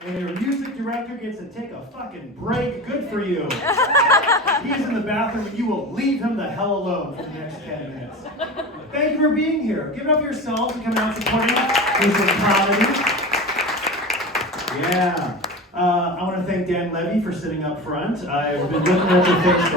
and your music director gets to take a fucking break, good for you. He's in the bathroom and you will leave him the hell alone for the next 10 minutes. Thank you for being here. Give it up for yourselves and coming out supporting us. This is comedy. Yeah. I want to thank Dan Levy for sitting up front. I've been looking at your face.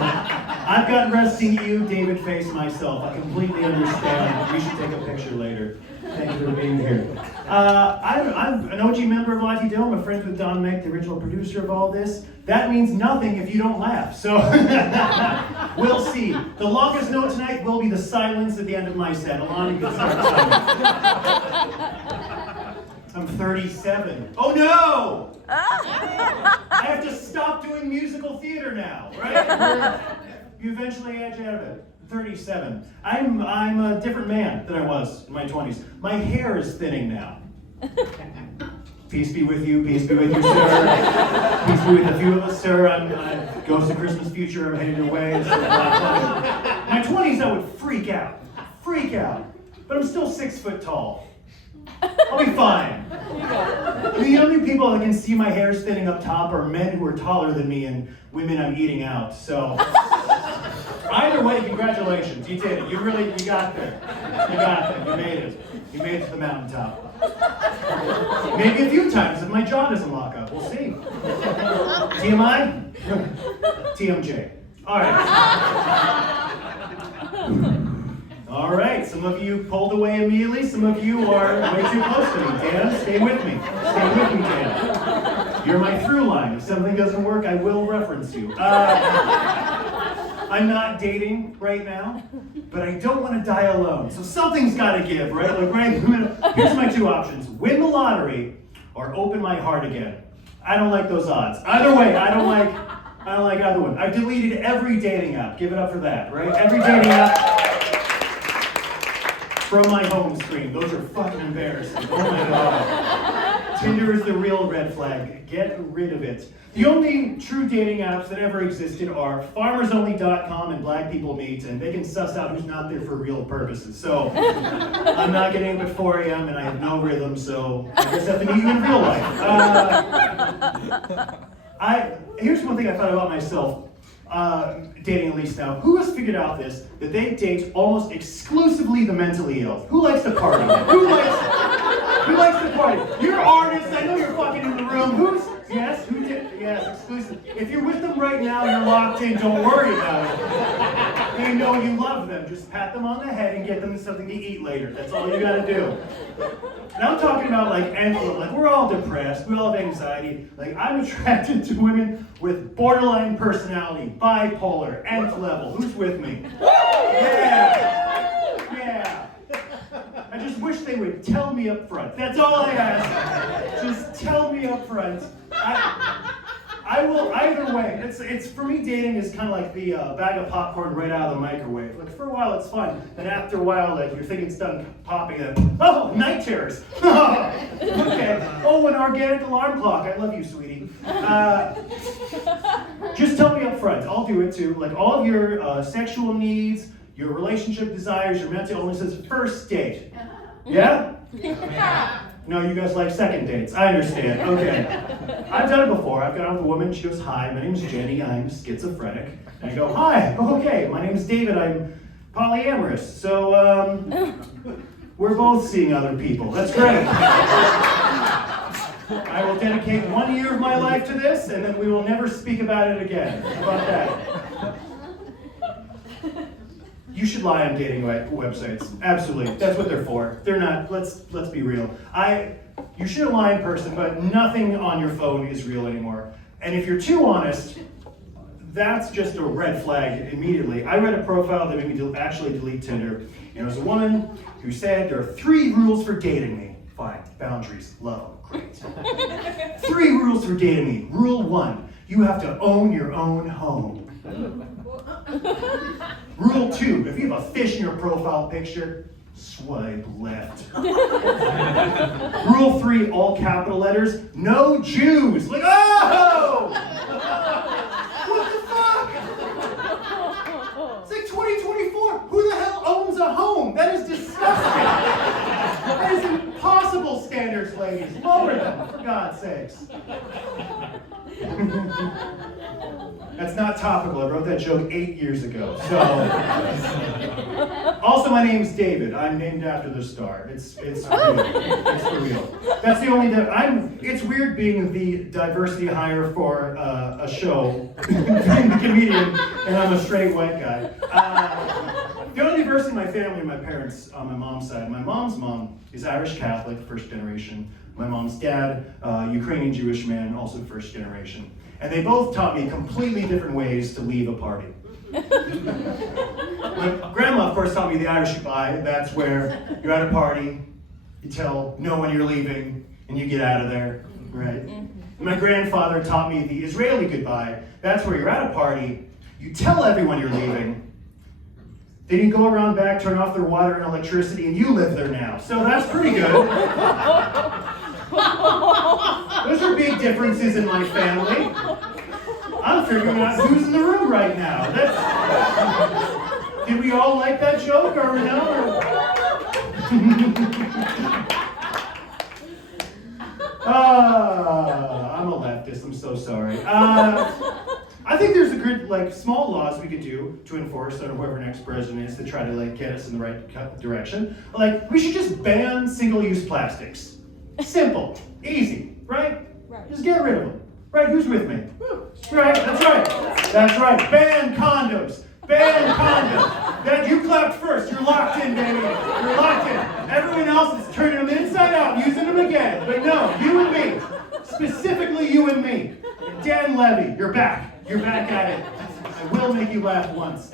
I've gotten resting you, David Face, myself. I completely understand. We should take a picture later. Thank you for being here. I'm an OG member of Lottie Dome. I'm friends with Don Meck, the original producer of all this. That means nothing if you don't laugh. So we'll see. The longest note tonight will be the silence at the end of my set. Alana, you can start silence. I'm 37. Oh no! I have to stop doing musical theater now, right? You eventually edge out of it. 37. I'm a different man than I was in my 20s. My hair is thinning now. Peace be with you, sir. Peace be with a few of us, sir. I'm Ghost of Christmas Future, I'm headed your way. My 20s I would freak out. But I'm still 6 foot tall. I'll be fine. The only people that can see my hair thinning up top are men who are taller than me and women I'm eating out, so. Either way, congratulations, you did it. You got there. You made it. You made it to the mountaintop. Maybe a few times if my jaw doesn't lock up, we'll see. TMI? TMJ. All right. All right, some of you pulled away immediately, some of you are way too close to me. Dan, stay with me. Dan. You're my through line. If something doesn't work, I will reference you. I'm not dating right now, but I don't want to die alone. So something's got to give, right? Here's my two options. Win the lottery or open my heart again. I don't like those odds. Either way, I don't like either one. I've deleted every dating app. Give it up for that, right? Every dating app from my home screen. Those are fucking embarrassing. Oh my God. Tinder is the real red flag. Get rid of it. The only true dating apps that ever existed are farmersonly.com and Black People Meet, and they can suss out who's not there for real purposes. So I'm not getting up at 4 a.m. and I have no rhythm, so I guess I have to meet you in real life. Here's one thing I thought about myself, dating at least now. Who has figured out this, that they date almost exclusively the mentally ill? Who likes to party? Who likes to party? You're artists, I know you're fucking in the room. Yes, who did? Yes, exclusive. If you're with them right now, you're locked in, don't worry about it. They know you love them. Just pat them on the head and get them something to eat later. That's all you gotta do. And I'm talking about like we're all depressed, we all have anxiety. Like I'm attracted to women with borderline personality, bipolar, nth level. Who's with me? Yeah. I just wish they would tell me up front. That's all I ask. Just tell me up front. I will either way. It's for me, dating is kind of like the bag of popcorn right out of the microwave. Like for a while it's fun, and after a while, like you think it's done popping, and oh, night terrors. Okay. Oh, an organic alarm clock. I love you, sweetie. Just tell me up front. I'll do it too. Like all of your sexual needs, your relationship desires, your mental illnesses. First date. Yeah? No, you guys like second dates. I understand. Okay. I've done it before. I've gone out with a woman. She goes, "Hi, my name's Jenny. I'm schizophrenic." And I go, "Hi. Okay. My name's David. I'm polyamorous. So, we're both seeing other people. That's great. I will dedicate 1 year of my life to this, and then we will never speak about it again. How about that?" You should lie on dating websites. Absolutely. That's what they're for. They're not, let's be real. You should lie in person, but nothing on your phone is real anymore. And if you're too honest, that's just a red flag immediately. I read a profile that made me actually delete Tinder. And it was a woman who said, "There are 3 rules for dating me." Fine. Boundaries. Love them. Great. 3 rules for dating me. Rule 1, you have to own your own home. Rule 2, if you have a fish in your profile picture, swipe left. Rule 3, all capital letters, no Jews. Like, oh! What the fuck? It's like 2024. Who the hell owns a home? That is disgusting. That is impossible standards, ladies. ladies. Lower them, for God's sakes. That's not topical. I wrote that joke 8 years ago. So, also my name's David. I'm named after the star. It's real. It's for real. That's the only. It's weird being the diversity hire for a show, being the comedian, and I'm a straight white guy. The only diversity in my family are my parents on my mom's side. My mom's mom is Irish Catholic, first generation. My mom's dad, Ukrainian Jewish man, also first generation. And they both taught me completely different ways to leave a party. My grandma, of course, taught me the Irish goodbye. That's where you're at a party, you tell no one you're leaving, and you get out of there, right? And my grandfather taught me the Israeli goodbye. That's where you're at a party, you tell everyone you're leaving, then you go around back, turn off their water and electricity, and you live there now. So that's pretty good. Those are big differences in my family. I'm figuring out who's in the room right now. Did we all like that joke or no? I'm a leftist, I'm so sorry. I think there's a good, small laws we could do to enforce on whoever next president is to try to, get us in the right direction. We should just ban single-use plastics. Simple, easy, right? Just get rid of them. Right, who's with me? Right, that's right. That's right. Ban condoms. Ban condoms. You clapped first. You're locked in, baby. You're locked in. Everyone else is turning them inside out, using them again. But no, you and me. Specifically you and me. Dan Levy, you're back. You're back at it. I will make you laugh once.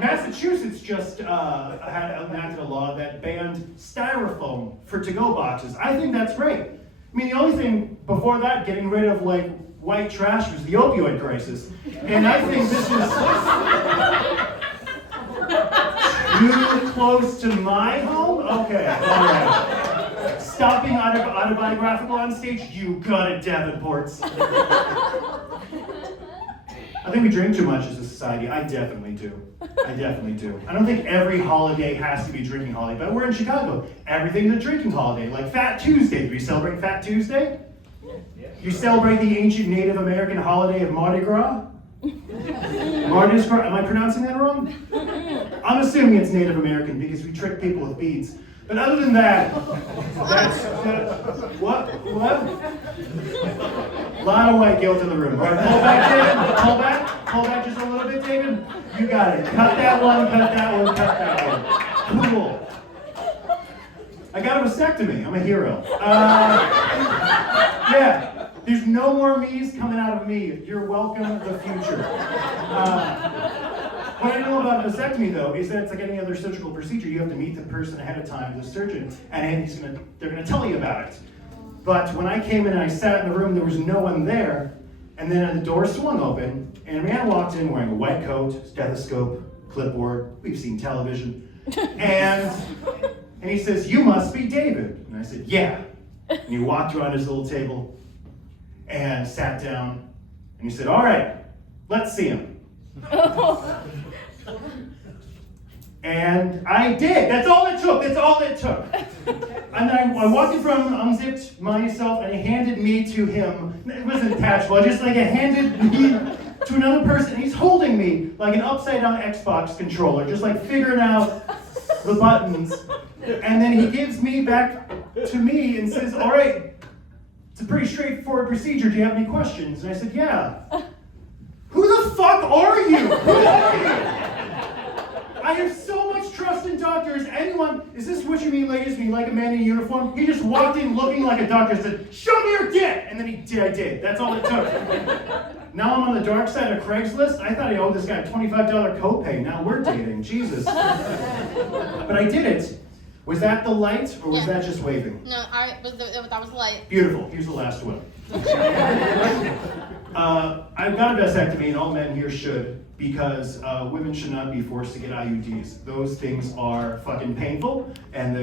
Massachusetts just had enacted a law that banned styrofoam for to-go boxes. I think that's great. I mean, the only thing before that, getting rid of white trash, was the opioid crisis. And I think this is too close to my home? Okay, all right. Stopping autobiographical on stage, you got it, Davenport. I think we drink too much as a society. I definitely do. I don't think every holiday has to be a drinking holiday, but we're in Chicago. Everything's a drinking holiday. Like Fat Tuesday. Do we celebrate Fat Tuesday? You celebrate the ancient Native American holiday of Mardi Gras? Mardi Gras? Am I pronouncing that wrong? I'm assuming it's Native American because we trick people with beads. But other than that, what? A lot of white guilt in the room. All right, pull back, David. Pull back just a little bit, David. You got it. Cut that one. Cool. I got a vasectomy. I'm a hero. Yeah. There's no more me's coming out of me. You're welcome to the future. What I know about a vasectomy, though, is that it's like any other surgical procedure. You have to meet the person ahead of time, the surgeon, and they're going to tell you about it. But when I came in and I sat in the room, there was no one there, and then the door swung open, and a man walked in wearing a white coat, stethoscope, clipboard. We've seen television. And he says, "You must be David." And I said, "Yeah." And he walked around his little table and sat down, and he said, "All right, let's see him." And I did. That's all it took. And then I walked in front of him, unzipped myself, and he handed me to him. It wasn't attachable. I handed me to another person. He's holding me like an upside-down Xbox controller, just figuring out the buttons. And then he gives me back to me and says, "All right, it's a pretty straightforward procedure. Do you have any questions?" And I said, "Yeah." "Who the fuck are you? Who are you?" I have so much trust in doctors. Is this what you mean, ladies? When you like a man in a uniform? He just walked in looking like a doctor and said, "Show me your dick!" And then I did. That's all it took. Now I'm on the dark side of Craigslist. I thought I owed this guy a $25 copay. Now we're dating. Jesus. But I did it. Was that the light, or was that just waving? No, that was the light. Beautiful. Here's the last one. I've got a vasectomy, and all men here should, because women should not be forced to get IUDs. Those things are fucking painful, and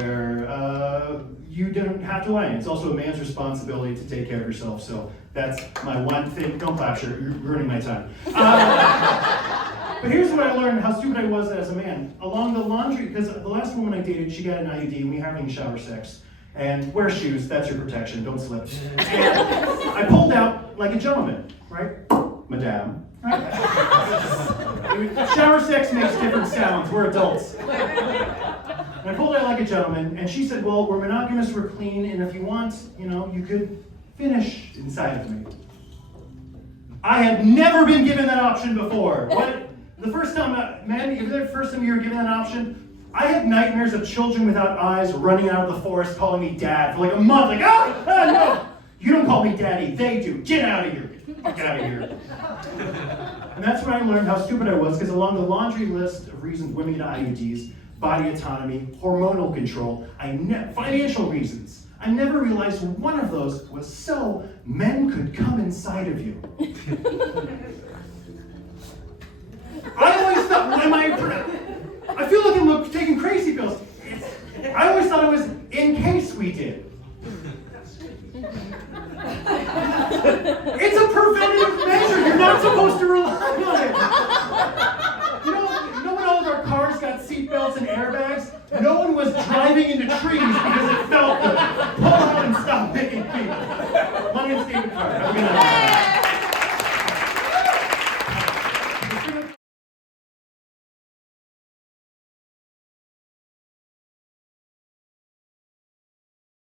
you don't have to lie. It's also a man's responsibility to take care of yourself, so that's my one thing. Don't clap, sure, you're ruining my time. But here's what I learned, how stupid I was as a man. Along the laundry, because the last woman I dated, she got an IUD and we were having shower sex. And wear shoes, that's your protection, don't slip. And I pulled out like a gentleman, right? Madame. Right? Shower sex makes different sounds, we're adults. And I pulled out like a gentleman, and she said, well, we're monogamous, we're clean, and if you want, you could finish inside of me. I had never been given that option before. The first time, the first time you were given that option, I had nightmares of children without eyes running out of the forest calling me dad for like a month. Like, no! You don't call me daddy, they do. Get out of here. Get out of here. And that's when I learned how stupid I was, because along the laundry list of reasons women get IUDs, body autonomy, hormonal control, financial reasons, I never realized one of those was so men could come inside of you. I always thought, I feel like I'm taking crazy pills. I always thought it was in case we did. It's a preventative measure. You're not supposed to rely on it. You know when all of our cars got seatbelts and airbags? No one was driving into trees because of